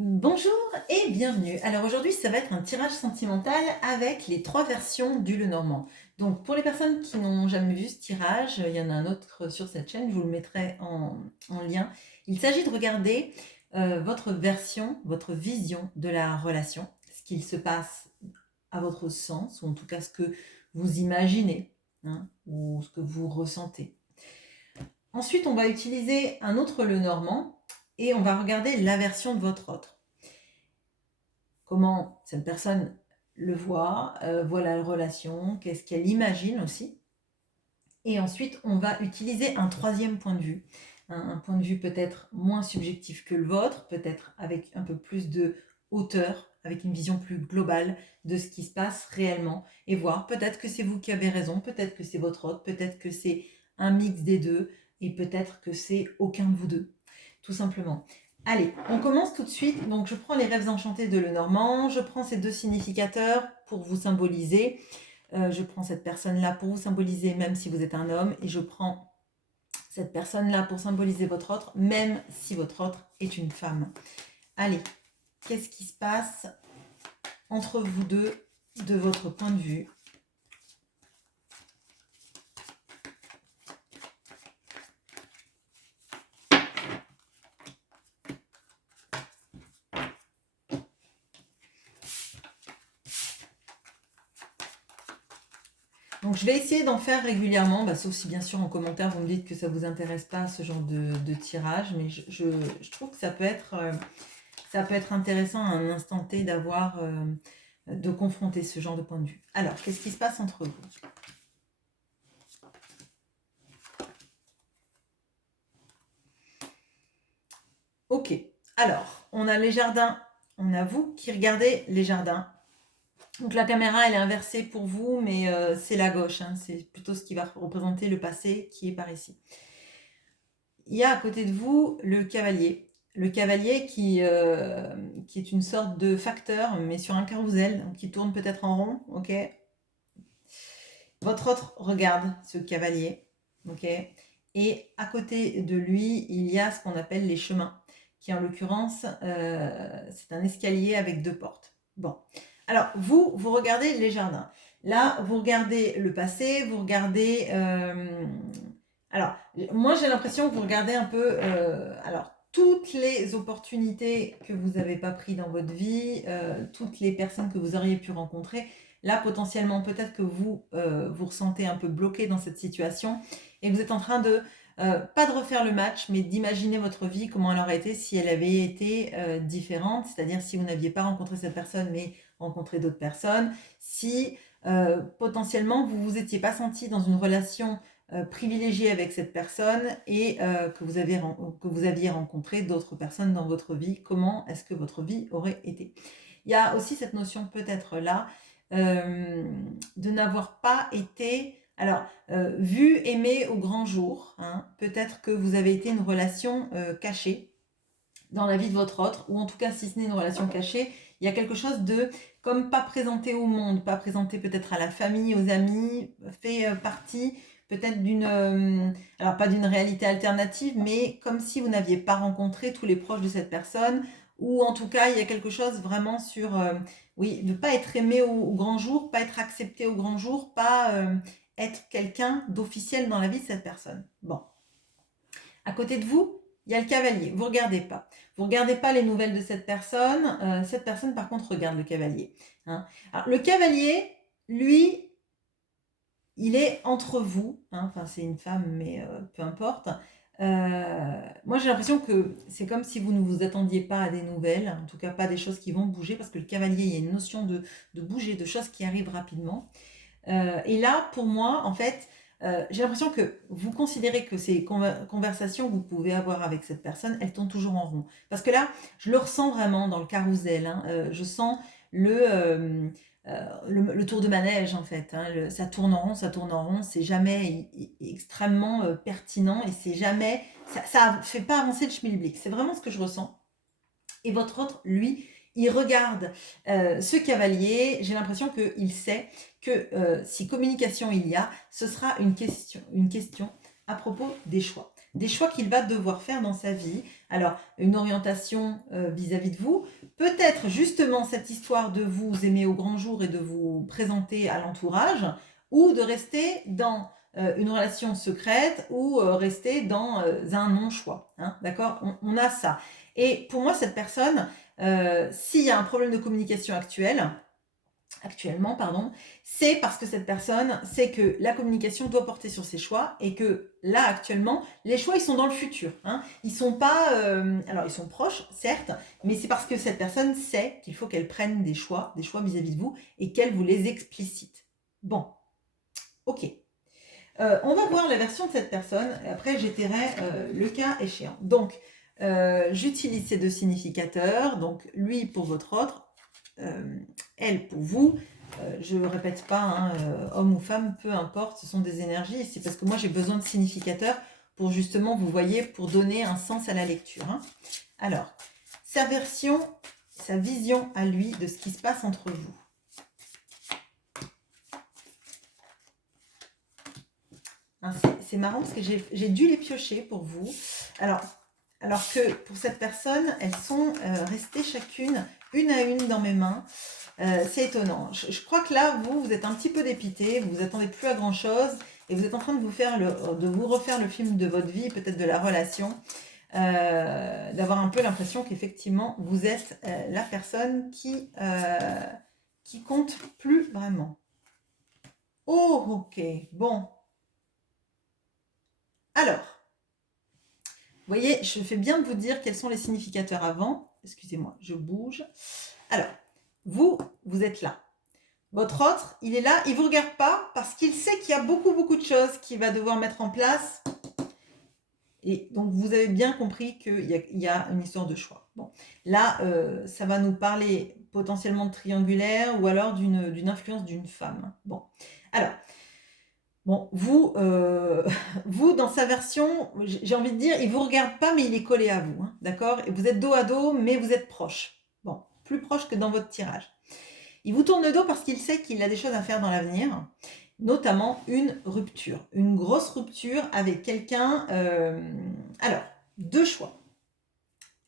Bonjour et bienvenue. Alors aujourd'hui, ça va être un tirage sentimental avec les 3 versions du Lenormand. Donc pour les personnes qui n'ont jamais vu ce tirage, il y en a un autre sur cette chaîne, je vous le mettrai en lien. Il s'agit de regarder votre version, votre vision de la relation, ce qu'il se passe à votre sens, ou en tout cas ce que vous imaginez, hein, ou ce que vous ressentez. Ensuite, on va utiliser un autre Lenormand et on va regarder la version de votre autre. Comment cette personne le voit, voit la relation, qu'est-ce qu'elle imagine aussi. Et ensuite, on va utiliser un troisième point de vue, un point de vue peut-être moins subjectif que le vôtre, peut-être avec un peu plus de hauteur, avec une vision plus globale de ce qui se passe réellement, et voir peut-être que c'est vous qui avez raison, peut-être que c'est votre autre, peut-être que c'est un mix des deux, et peut-être que c'est aucun de vous deux, tout simplement. Allez, on commence tout de suite. Donc je prends les rêves enchantés de Lenormand, je prends ces deux significateurs pour vous symboliser. Je prends cette personne-là pour vous symboliser, même si vous êtes un homme, et je prends cette personne-là pour symboliser votre autre, même si votre autre est une femme. Allez, qu'est-ce qui se passe entre vous deux de votre point de vue? Donc je vais essayer d'en faire régulièrement, sauf si bien sûr en commentaire vous me dites que ça ne vous intéresse pas ce genre de tirage, mais je trouve que ça peut être intéressant à un instant T d'avoir, de confronter ce genre de point de vue. Alors, qu'est-ce qui se passe entre vous? Ok, alors, on a les jardins, on a vous qui regardez les jardins. Donc la caméra, elle est inversée pour vous, mais c'est la gauche, hein, c'est plutôt ce qui va représenter le passé qui est par ici. Il y a à côté de vous le cavalier. Le cavalier qui est une sorte de facteur, mais sur un carrousel, qui tourne peut-être en rond, ok? Votre autre regarde ce cavalier, ok? Et à côté de lui, il y a ce qu'on appelle les chemins, qui en l'occurrence, c'est un escalier avec 2 portes. Bon, alors vous regardez les jardins. Là, vous regardez le passé, vous regardez... alors, moi j'ai l'impression que vous regardez un peu... alors, toutes les opportunités que vous n'avez pas prises dans votre vie, toutes les personnes que vous auriez pu rencontrer, là, potentiellement, peut-être que vous vous ressentez un peu bloqué dans cette situation et vous êtes en train de, pas de refaire le match, mais d'imaginer votre vie, comment elle aurait été si elle avait été différente, c'est-à-dire si vous n'aviez pas rencontré cette personne, mais rencontré d'autres personnes, si potentiellement vous vous étiez pas senti dans une relation privilégiée avec cette personne et que vous aviez rencontré d'autres personnes dans votre vie, comment est-ce que votre vie aurait été? Il y a aussi cette notion peut-être là de n'avoir pas été, alors, vu, aimé au grand jour, hein. Peut-être que vous avez été une relation cachée dans la vie de votre autre, ou en tout cas, si ce n'est une relation cachée, il y a quelque chose de, comme pas présenté au monde, pas présenté peut-être à la famille, aux amis, fait partie peut-être d'une, alors pas d'une réalité alternative, mais comme si vous n'aviez pas rencontré tous les proches de cette personne, ou en tout cas, il y a quelque chose vraiment sur, oui, de pas être aimé au grand jour, pas être accepté au grand jour, pas être quelqu'un d'officiel dans la vie de cette personne. Bon. À côté de vous, il y a le cavalier. Vous regardez pas. Vous regardez pas les nouvelles de cette personne. Cette personne, par contre, regarde le cavalier, hein. Alors, le cavalier, lui, il est entre vous, hein. Enfin, c'est une femme, mais peu importe. Moi, j'ai l'impression que c'est comme si vous ne vous attendiez pas à des nouvelles, en tout cas pas des choses qui vont bouger, parce que le cavalier, il y a une notion de bouger, de choses qui arrivent rapidement. Et là, pour moi, en fait, j'ai l'impression que vous considérez que ces conversations que vous pouvez avoir avec cette personne, elles tournent toujours en rond. Parce que là, je le ressens vraiment dans le carrousel, hein. Je sens le tour de manège, en fait, hein. Ça tourne en rond, ça tourne en rond. C'est jamais extrêmement pertinent et c'est jamais... Ça ne fait pas avancer le schmilblick. C'est vraiment ce que je ressens. Et votre autre, lui, il regarde ce cavalier. J'ai l'impression qu'il sait que si communication il y a, ce sera une question à propos des choix. des choix qu'il va devoir faire dans sa vie. Alors, une orientation vis-à-vis de vous, peut-être justement cette histoire de vous aimer au grand jour et de vous présenter à l'entourage, ou de rester dans une relation secrète ou rester dans un non-choix. Hein, d'accord, on a ça. Et pour moi, cette personne, s'il y a un problème de communication actuellement, pardon, c'est parce que cette personne sait que la communication doit porter sur ses choix et que là, actuellement, les choix, ils sont dans le futur. Hein. Ils sont pas... alors, ils sont proches, certes, mais c'est parce que cette personne sait qu'il faut qu'elle prenne des choix vis-à-vis de vous et qu'elle vous les explicite. Bon, ok. On va voir la version de cette personne, et après j'étairai le cas échéant. Donc, j'utilise ces deux significateurs, donc lui pour votre autre, elle pour vous. Je ne répète pas, hein, homme ou femme, peu importe, ce sont des énergies. C'est parce que moi j'ai besoin de significateurs pour justement, vous voyez, pour donner un sens à la lecture. Hein. Alors, sa version, sa vision à lui de ce qui se passe entre vous. Hein, c'est marrant parce que j'ai dû les piocher pour vous. Alors que pour cette personne, elles sont restées chacune, une à une dans mes mains. C'est étonnant. Je crois que là, vous êtes un petit peu dépité, vous vous attendez plus à grand chose et vous êtes en train de vous refaire le film de votre vie, peut-être de la relation, d'avoir un peu l'impression qu'effectivement vous êtes la personne qui compte plus vraiment. Oh, ok, bon. Alors, vous voyez, je fais bien de vous dire quels sont les significateurs avant. Excusez-moi, je bouge. Alors, vous êtes là. Votre autre, il est là, il ne vous regarde pas parce qu'il sait qu'il y a beaucoup de choses qu'il va devoir mettre en place. Et donc, vous avez bien compris qu'il y a une histoire de choix. Bon, là, ça va nous parler potentiellement de triangulaire ou alors d'une influence d'une femme. Bon, alors, bon, vous, dans sa version, j'ai envie de dire, il ne vous regarde pas, mais il est collé à vous, hein, d'accord? Et vous êtes dos à dos, mais vous êtes proche. Bon, plus proche que dans votre tirage. Il vous tourne le dos parce qu'il sait qu'il a des choses à faire dans l'avenir, notamment une rupture, une grosse rupture avec quelqu'un. Alors, deux choix.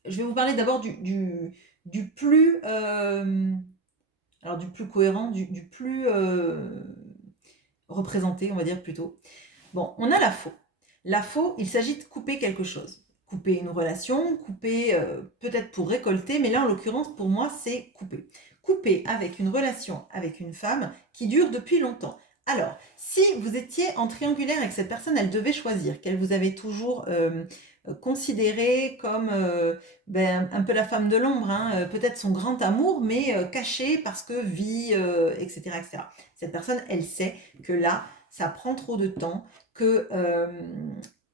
Je vais vous parler d'abord du plus... alors, du plus cohérent, du plus représenté, on va dire plutôt. Bon, on a la faux. La faux, il s'agit de couper quelque chose. Couper une relation, couper peut-être pour récolter, mais là en l'occurrence pour moi c'est couper. Couper avec une relation avec une femme qui dure depuis longtemps. Alors, si vous étiez en triangulaire avec cette personne, elle devait choisir, qu'elle vous avait toujours considéré comme un peu la femme de l'ombre, hein, peut-être son grand amour, mais caché parce que vie, etc., etc. Cette personne, elle sait que là, ça prend trop de temps, que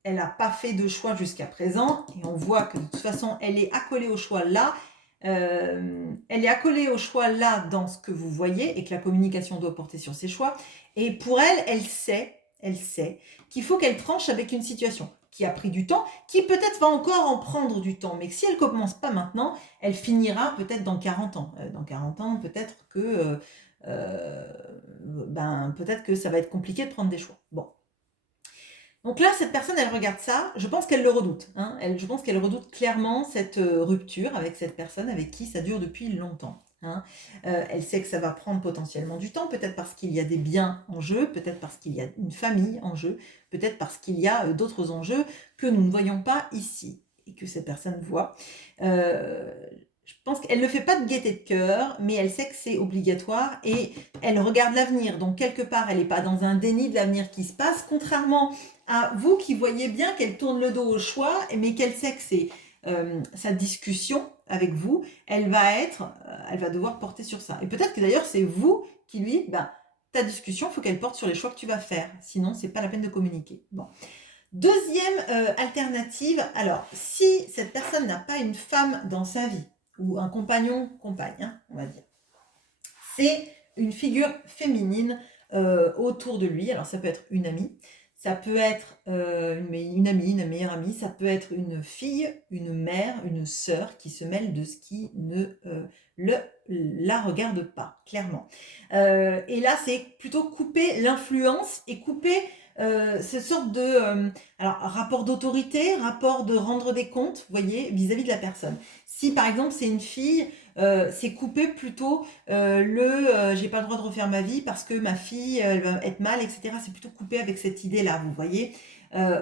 elle n'a pas fait de choix jusqu'à présent, et on voit que de toute façon, elle est accolée au choix là, elle est accolée au choix là dans ce que vous voyez, et que la communication doit porter sur ses choix, et pour elle, elle sait qu'il faut qu'elle tranche avec une situation qui a pris du temps, qui peut-être va encore en prendre du temps, mais que si elle ne commence pas maintenant, elle finira peut-être dans 40 ans. Dans 40 ans, peut-être que peut-être que ça va être compliqué de prendre des choix. Bon. Donc là, cette personne, elle regarde ça, je pense qu'elle le redoute. Hein. Je pense qu'elle redoute clairement cette rupture avec cette personne avec qui ça dure depuis longtemps. Hein. Elle sait que ça va prendre potentiellement du temps, peut-être parce qu'il y a des biens en jeu, peut-être parce qu'il y a une famille en jeu, peut-être parce qu'il y a d'autres enjeux que nous ne voyons pas ici et que cette personne voit. Je pense qu'elle ne fait pas de gaieté de cœur, mais elle sait que c'est obligatoire et elle regarde l'avenir. Donc, quelque part, elle n'est pas dans un déni de l'avenir qui se passe, contrairement à vous qui voyez bien qu'elle tourne le dos au choix, mais qu'elle sait que c'est sa discussion avec vous, elle va devoir porter sur ça. Et peut-être que d'ailleurs, c'est vous qui lui, ta discussion, il faut qu'elle porte sur les choix que tu vas faire. Sinon, c'est pas la peine de communiquer. Bon. Deuxième alternative, alors, si cette personne n'a pas une femme dans sa vie, ou un compagnon, compagne, hein, on va dire. C'est une figure féminine autour de lui. Alors ça peut être une amie, ça peut être une amie, une meilleure amie, ça peut être une fille, une mère, une sœur qui se mêle de ce qui ne la regarde pas, clairement. Et là, c'est plutôt couper l'influence et couper cette sorte de, alors rapport d'autorité, rapport de rendre des comptes, vous voyez, vis-à-vis de la personne. Si par exemple c'est une fille, c'est couper plutôt j'ai pas le droit de refaire ma vie parce que ma fille elle va être mal, etc. C'est plutôt couper avec cette idée-là, vous voyez.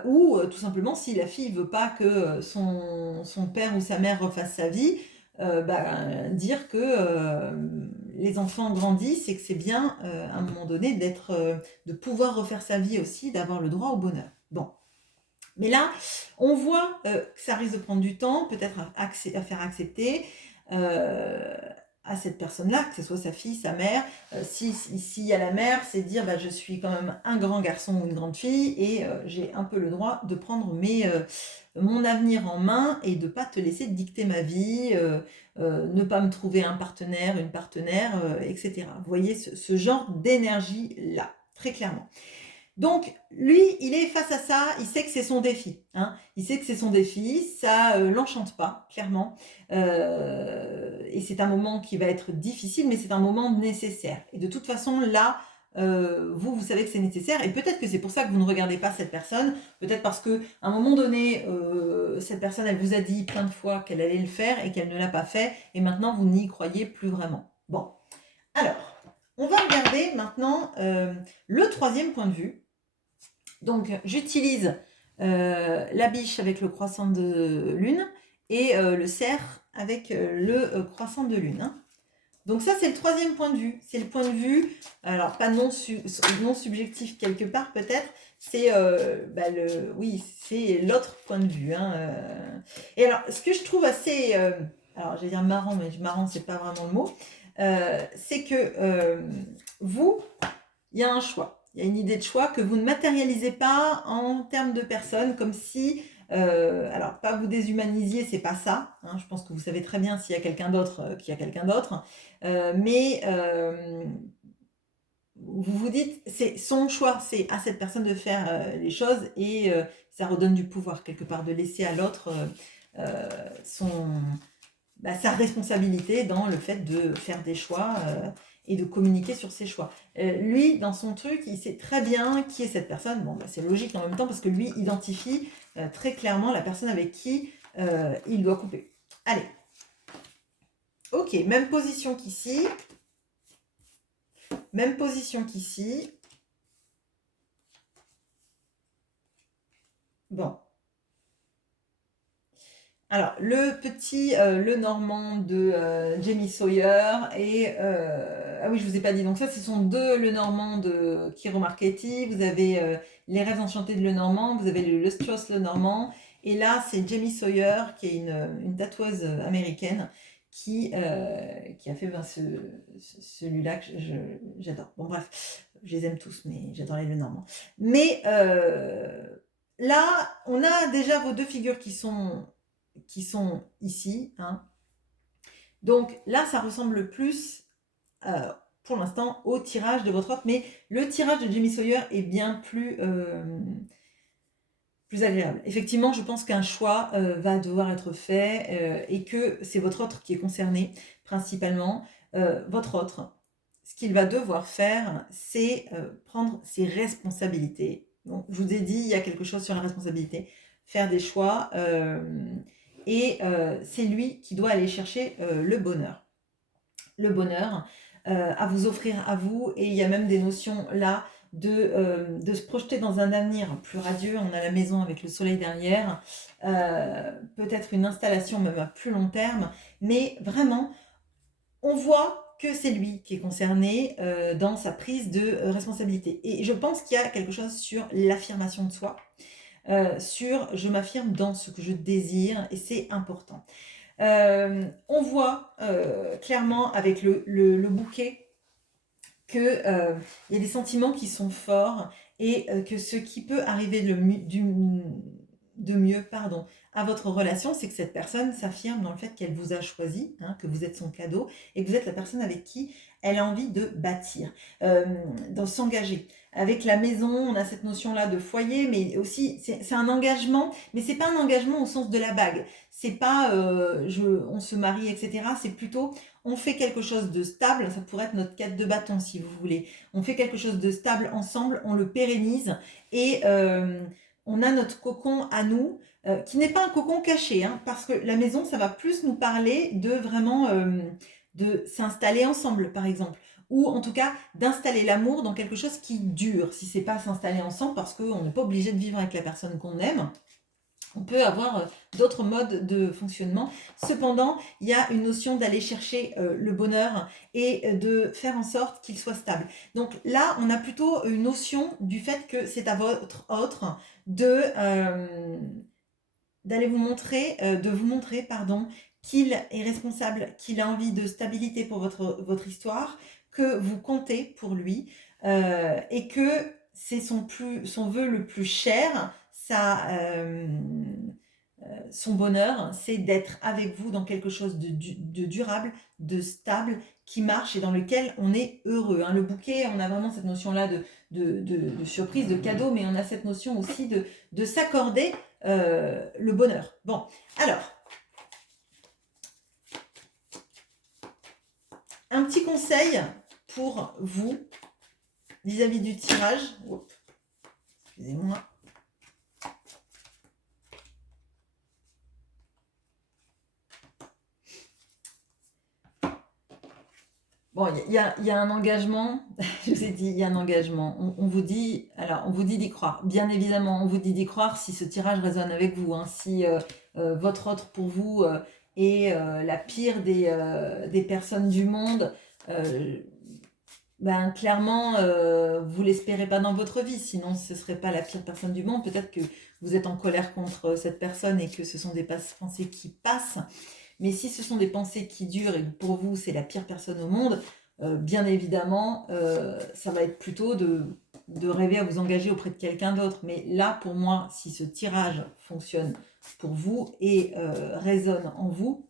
Ou tout simplement si la fille veut pas que son père ou sa mère refasse sa vie, dire que les enfants grandissent et que c'est bien à un moment donné de pouvoir refaire sa vie aussi, d'avoir le droit au bonheur. Bon. Mais là, on voit que ça risque de prendre du temps, peut-être à faire accepter à cette personne-là, que ce soit sa fille, sa mère. S'il y a la mère, c'est de dire je suis quand même un grand garçon ou une grande fille et j'ai un peu le droit de prendre mon avenir en main et de ne pas te laisser dicter ma vie, ne pas me trouver un partenaire, une partenaire, etc. Vous voyez ce genre d'énergie-là, très clairement. Donc, lui, il est face à ça, il sait que c'est son défi. Hein. Il sait que c'est son défi, ça l'enchante pas, clairement. Et c'est un moment qui va être difficile, mais c'est un moment nécessaire. Et de toute façon, là, vous savez que c'est nécessaire. Et peut-être que c'est pour ça que vous ne regardez pas cette personne. Peut-être parce qu'à un moment donné, cette personne, elle vous a dit plein de fois qu'elle allait le faire et qu'elle ne l'a pas fait. Et maintenant, vous n'y croyez plus vraiment. Bon, alors, on va regarder maintenant le troisième point de vue. Donc, j'utilise la biche avec le croissant de lune et le cerf avec le croissant de lune. Hein. Donc ça, c'est le troisième point de vue. C'est le point de vue, alors pas non subjectif quelque part peut-être, c'est c'est l'autre point de vue. Hein, Et alors, ce que je trouve assez, alors j'allais dire marrant, mais marrant, c'est pas vraiment le mot, c'est que vous, il y a un choix. Il y a une idée de choix que vous ne matérialisez pas en termes de personnes, comme si, alors pas vous déshumanisiez, c'est pas ça. Hein, je pense que vous savez très bien s'il y a quelqu'un d'autre, qu'il y a quelqu'un d'autre. Mais vous vous dites, c'est son choix, c'est à cette personne de faire les choses et ça redonne du pouvoir quelque part, de laisser à l'autre sa responsabilité dans le fait de faire des choix et de communiquer sur ses choix. Lui, dans son truc, il sait très bien qui est cette personne. Bon, c'est logique en même temps parce que lui identifie très clairement la personne avec qui il doit couper. Allez. Ok, même position qu'ici. Même position qu'ici. Bon. Alors, le petit Le Normand de Jamie Sawyer et... ah oui, je vous ai pas dit. Donc ça, ce sont deux Le Normand de Kiro Marchetti. Vous avez Les Rêves Enchantés de Le Normand. Vous avez le Lustrous Le Normand. Et là, c'est Jamie Sawyer, qui est une tatoueuse américaine qui a fait celui-là que j'adore. Bon, bref, je les aime tous, mais j'adore les Le Normand. Mais là, on a déjà vos deux figures qui sont ici. Hein. Donc là, ça ressemble plus, pour l'instant, au tirage de votre offre, mais le tirage de Jamie Sawyer est bien plus agréable. Effectivement, je pense qu'un choix va devoir être fait et que c'est votre autre qui est concerné principalement. Votre autre, ce qu'il va devoir faire, c'est prendre ses responsabilités. Donc, je vous ai dit, il y a quelque chose sur la responsabilité. Faire des choix et c'est lui qui doit aller chercher le bonheur. Le bonheur à vous offrir à vous et il y a même des notions là de se projeter dans un avenir plus radieux. On a la maison avec le soleil derrière, peut-être une installation même à plus long terme, mais vraiment, on voit que c'est lui qui est concerné dans sa prise de responsabilité. Et je pense qu'il y a quelque chose sur l'affirmation de soi, sur je m'affirme dans ce que je désire et c'est important. On voit clairement avec le bouquet qu'il y a des sentiments qui sont forts et que ce qui peut arriver de mieux, pardon, à votre relation, c'est que cette personne s'affirme dans le fait qu'elle vous a choisi, hein, que vous êtes son cadeau et que vous êtes la personne avec qui elle a envie de bâtir, de s'engager. Avec la maison, on a cette notion-là de foyer, mais aussi c'est un engagement, mais c'est pas un engagement au sens de la bague. C'est pas on se marie, etc. C'est plutôt on fait quelque chose de stable. Ça pourrait être notre quête de bâton, si vous voulez. On fait quelque chose de stable ensemble, on le pérennise et on a notre cocon à nous, qui n'est pas un cocon caché, hein, parce que la maison, ça va plus nous parler de vraiment de s'installer ensemble, par exemple, ou en tout cas d'installer l'amour dans quelque chose qui dure. Si c'est pas s'installer ensemble, parce qu'on n'est pas obligé de vivre avec la personne qu'on aime. On peut avoir d'autres modes de fonctionnement. Cependant, il y a une notion d'aller chercher le bonheur et de faire en sorte qu'il soit stable. Donc là, on a plutôt une notion du fait que c'est à votre autre d'aller vous montrer, pardon, qu'il est responsable, qu'il a envie de stabilité pour votre histoire, que vous comptez pour lui et que c'est son vœu le plus cher, son bonheur, c'est d'être avec vous dans quelque chose de durable, de stable, qui marche et dans lequel on est heureux. Hein. Le bouquet, on a vraiment cette notion-là de surprise, de cadeau, mais on a cette notion aussi de s'accorder le bonheur. Bon, alors, un petit conseil pour vous vis-à-vis du tirage. Oups, excusez-moi. Bon, il y a un engagement, je vous ai dit, il y a un engagement. On vous dit, alors, on vous dit d'y croire. Bien évidemment, on vous dit d'y croire si ce tirage résonne avec vous, hein, si votre autre pour vous est la pire des personnes du monde, euh, ben clairement, vous l'espérez pas dans votre vie, sinon ce serait pas la pire personne du monde. Peut-être que vous êtes en colère contre cette personne et que ce sont des pensées qui passent. Mais si ce sont des pensées qui durent et que pour vous c'est la pire personne au monde, bien évidemment, ça va être plutôt de rêver à vous engager auprès de quelqu'un d'autre. Mais là, pour moi, si ce tirage fonctionne pour vous et résonne en vous,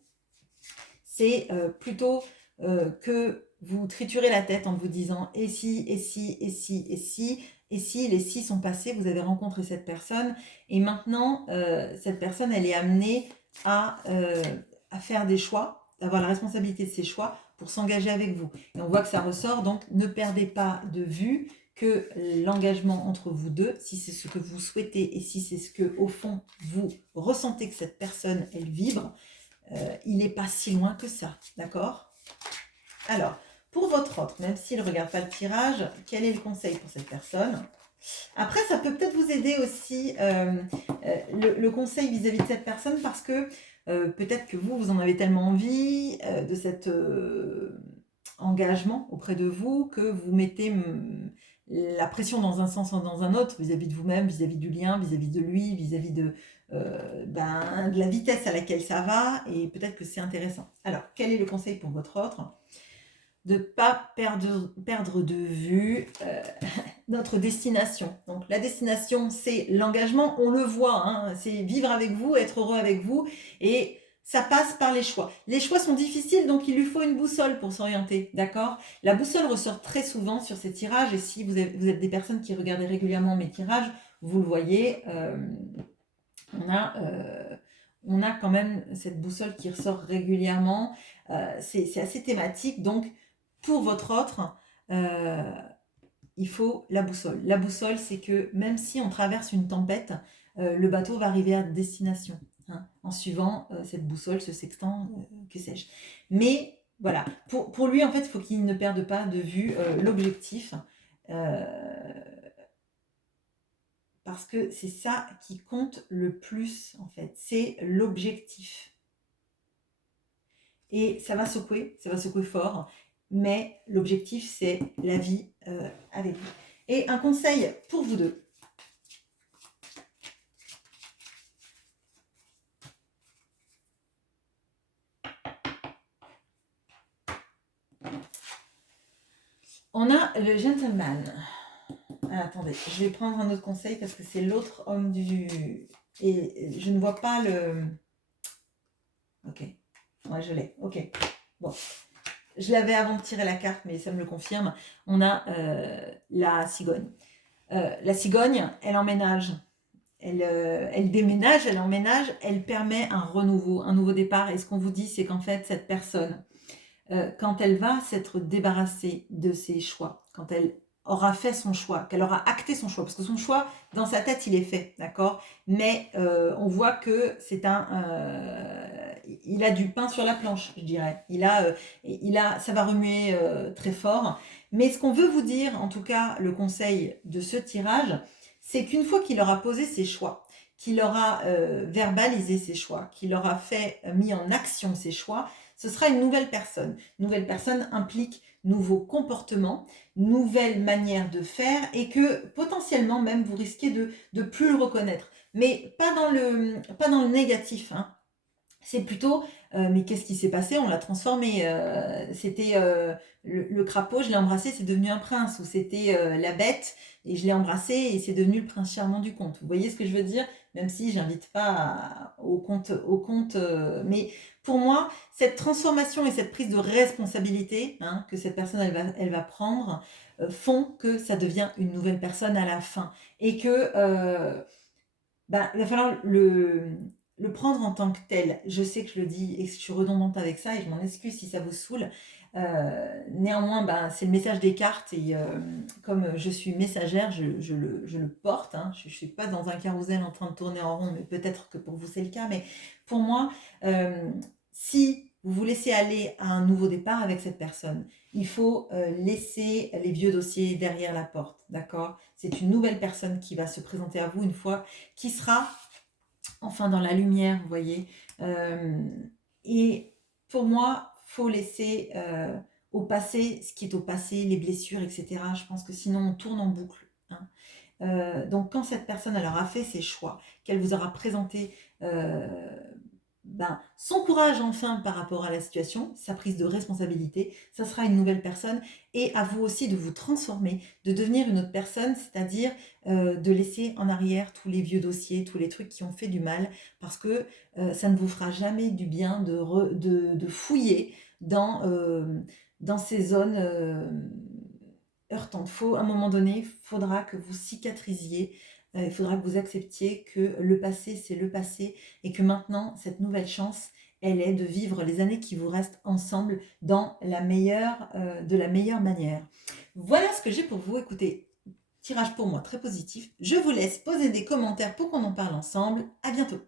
c'est plutôt que vous triturez la tête en vous disant et si, et si, et si, et si, et si les si sont passés, vous avez rencontré cette personne et maintenant cette personne elle est amenée à faire des choix, d'avoir la responsabilité de ses choix pour s'engager avec vous. Et on voit que ça ressort, donc ne perdez pas de vue que l'engagement entre vous deux, si c'est ce que vous souhaitez et si c'est ce que au fond vous ressentez que cette personne elle vibre, il n'est pas si loin que ça, d'accord? Alors, pour votre autre, même s'il ne regarde pas le tirage, quel est le conseil pour cette personne? Après, ça peut peut-être vous aider aussi le conseil vis-à-vis de cette personne parce que peut-être que vous en avez tellement envie de cet engagement auprès de vous que vous mettez la pression dans un sens ou dans un autre vis-à-vis de vous-même, vis-à-vis du lien, vis-à-vis de lui, vis-à-vis de la vitesse à laquelle ça va et peut-être que c'est intéressant. Alors, quel est le conseil pour votre autre? De ne pas perdre de vue notre destination. Donc la destination, c'est l'engagement, on le voit, hein, c'est vivre avec vous, être heureux avec vous, et ça passe par les choix. Les choix sont difficiles, donc il lui faut une boussole pour s'orienter, d'accord? La boussole ressort très souvent sur ces tirages, et si vous êtes des personnes qui regardent régulièrement mes tirages, vous le voyez, on a quand même cette boussole qui ressort régulièrement. C'est assez thématique, donc pour votre autre, il faut la boussole. La boussole, c'est que même si on traverse une tempête, le bateau va arriver à destination, hein, en suivant cette boussole, ce sextant, que sais-je. Mais voilà, pour lui, en fait, il faut qu'il ne perde pas de vue l'objectif. Parce que c'est ça qui compte le plus, en fait. C'est l'objectif. Et ça va secouer fort, mais l'objectif, c'est la vie avec vous. Et un conseil pour vous deux. On a le gentleman. Ah, attendez, je vais prendre un autre conseil parce que c'est l'autre homme Et je ne vois pas le... Ok, ouais, je l'ai. Ok, bon. Je l'avais avant de tirer la carte, mais ça me le confirme. On a la cigogne. La cigogne, elle emménage. Elle déménage, elle emménage, elle permet un renouveau, un nouveau départ. Et ce qu'on vous dit, c'est qu'en fait, cette personne, quand elle va s'être débarrassée de ses choix, quand elle aura fait son choix, qu'elle aura acté son choix, parce que son choix, dans sa tête, il est fait, d'accord? Mais on voit que c'est il a du pain sur la planche, je dirais. Ça va remuer très fort. Mais ce qu'on veut vous dire, en tout cas, le conseil de ce tirage, c'est qu'une fois qu'il aura posé ses choix, qu'il aura verbalisé ses choix, qu'il aura mis en action ses choix, ce sera une nouvelle personne. Nouvelle personne implique nouveaux comportements, nouvelle manière de faire et que potentiellement même vous risquez de plus le reconnaître. Mais pas dans le négatif, hein. C'est plutôt, mais qu'est-ce qui s'est passé? On l'a transformé. C'était le crapaud, je l'ai embrassé, c'est devenu un prince. Ou c'était la bête et je l'ai embrassé et c'est devenu le prince charmant du conte. Vous voyez ce que je veux dire? Même si j'invite pas au conte. Mais pour moi, cette transformation et cette prise de responsabilité, hein, que cette personne elle va prendre font que ça devient une nouvelle personne à la fin. Et que il va falloir le prendre en tant que tel. Je sais que je le dis et que je suis redondante avec ça et je m'en excuse si ça vous saoule. Néanmoins, c'est le message des cartes et comme je suis messagère, je le porte, hein. Je ne suis pas dans un carrousel en train de tourner en rond, mais peut-être que pour vous c'est le cas. Mais pour moi, si vous vous laissez aller à un nouveau départ avec cette personne, il faut laisser les vieux dossiers derrière la porte, d'accord? C'est une nouvelle personne qui va se présenter à vous une fois, qui sera enfin dans la lumière, vous voyez. Et pour moi, faut laisser au passé ce qui est au passé, les blessures, etc. Je pense que sinon on tourne en boucle, hein. Donc quand cette personne elle aura fait ses choix, qu'elle vous aura présenté son courage enfin par rapport à la situation, sa prise de responsabilité, ça sera une nouvelle personne et à vous aussi de vous transformer, de devenir une autre personne, c'est-à-dire de laisser en arrière tous les vieux dossiers, tous les trucs qui ont fait du mal, parce que ça ne vous fera jamais du bien de fouiller dans ces zones heurtantes. À un moment donné, il faudra que vous cicatrisiez, il faudra que vous acceptiez que le passé, c'est le passé et que maintenant, cette nouvelle chance, elle est de vivre les années qui vous restent ensemble de la meilleure manière. Voilà ce que j'ai pour vous. Écoutez, tirage pour moi très positif. Je vous laisse poser des commentaires pour qu'on en parle ensemble. À bientôt.